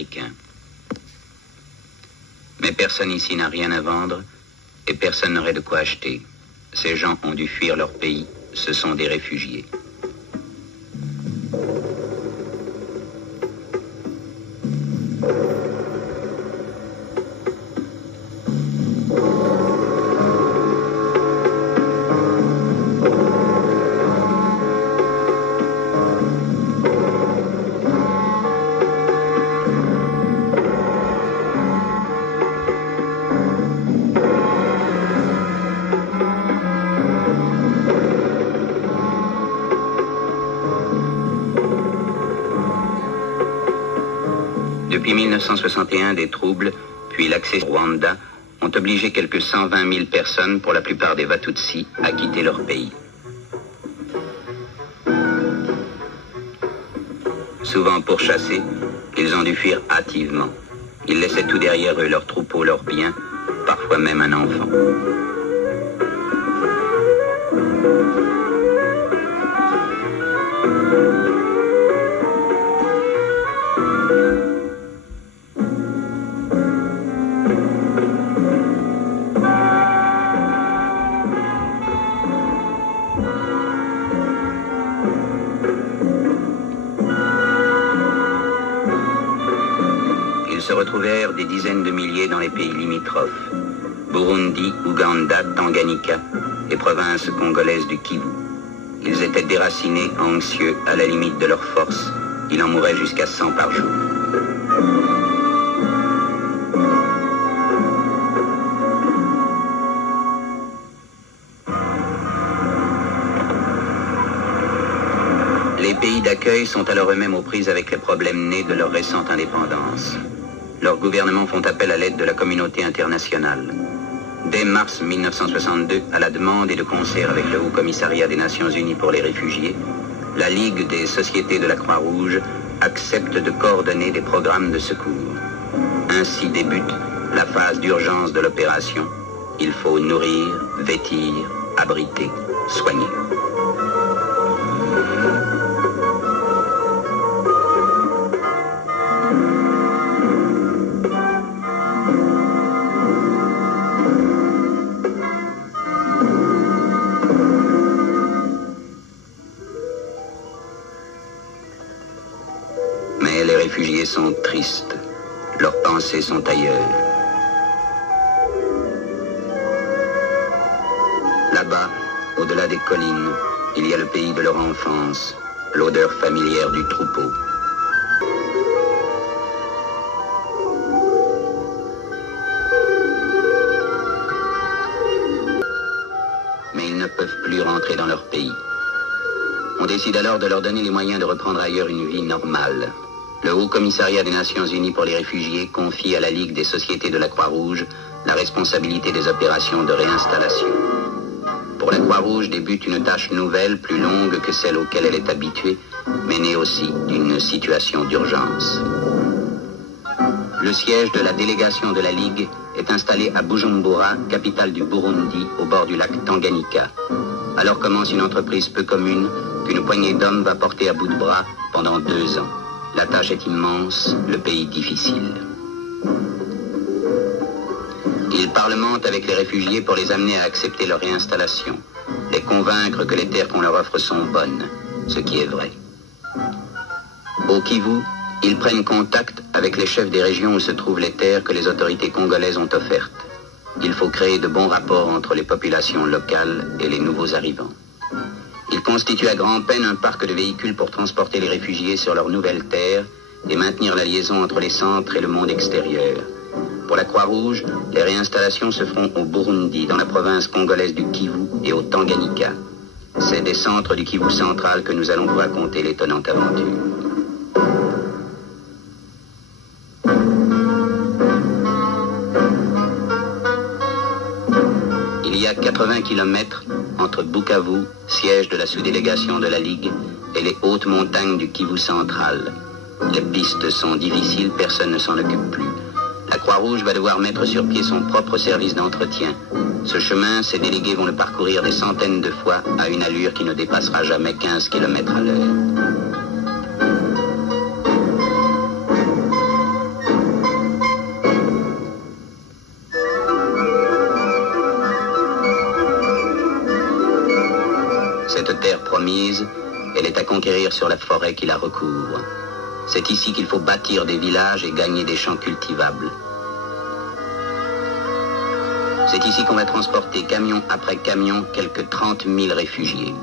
africains. Mais personne ici n'a rien à vendre et personne n'aurait de quoi acheter. Ces gens ont dû fuir leur pays, ce sont des réfugiés. Depuis 1961, des troubles, puis l'accès au Rwanda, ont obligé quelques 120 000 personnes, pour la plupart des Watutsi, à quitter leur pays. Souvent pourchassés, ils ont dû fuir hâtivement. Ils laissaient tout derrière eux, leurs troupeaux, leurs biens, parfois même un enfant. Ils se retrouvèrent des dizaines de milliers dans les pays limitrophes, Burundi, Ouganda, Tanganyika et provinces congolaises du Kivu. Ils étaient déracinés, anxieux, à la limite de leur force. Il en mourait jusqu'à 100 par jour. Les pays d'accueil sont alors eux-mêmes aux prises avec les problèmes nés de leur récente indépendance. Leurs gouvernements font appel à l'aide de la communauté internationale. Dès mars 1962, à la demande et de concert avec le Haut Commissariat des Nations Unies pour les réfugiés, la Ligue des sociétés de la Croix-Rouge accepte de coordonner des programmes de secours. Ainsi débute la phase d'urgence de l'opération. Il faut nourrir, vêtir, abriter, soigner. Mais les réfugiés sont tristes. Leurs pensées sont ailleurs. Là-bas, au-delà des collines, il y a le pays de leur enfance, l'odeur familière du troupeau. Mais ils ne peuvent plus rentrer dans leur pays. On décide alors de leur donner les moyens de reprendre ailleurs une vie normale. Le Haut Commissariat des Nations Unies pour les réfugiés confie à la Ligue des sociétés de la Croix-Rouge la responsabilité des opérations de réinstallation. Pour la Croix-Rouge débute une tâche nouvelle, plus longue que celle auquel elle est habituée, mais née aussi d'une situation d'urgence. Le siège de la délégation de la Ligue est installé à Bujumbura, capitale du Burundi, au bord du lac Tanganyika. Alors commence une entreprise peu commune qu'une poignée d'hommes va porter à bout de bras pendant 2 ans. La tâche est immense, le pays difficile. Ils parlementent avec les réfugiés pour les amener à accepter leur réinstallation, les convaincre que les terres qu'on leur offre sont bonnes, ce qui est vrai. Au Kivu, ils prennent contact avec les chefs des régions où se trouvent les terres que les autorités congolaises ont offertes. Il faut créer de bons rapports entre les populations locales et les nouveaux arrivants. Ils constituent à grand-peine un parc de véhicules pour transporter les réfugiés sur leurs nouvelles terres et maintenir la liaison entre les centres et le monde extérieur. Pour la Croix-Rouge, les réinstallations se feront au Burundi, dans la province congolaise du Kivu et au Tanganyika. C'est des centres du Kivu central que nous allons vous raconter l'étonnante aventure. Il y a 80 km entre Bukavu, siège de la sous-délégation de la Ligue, et les hautes montagnes du Kivu central. Les pistes sont difficiles, personne ne s'en occupe plus. La Croix-Rouge va devoir mettre sur pied son propre service d'entretien. Ce chemin, ses délégués vont le parcourir des centaines de fois à une allure qui ne dépassera jamais 15 km à l'heure. promise, elle est à conquérir sur la forêt qui la recouvre. C'est ici qu'il faut bâtir des villages et gagner des champs cultivables. C'est ici qu'on va transporter camion après camion quelques 30 000 réfugiés.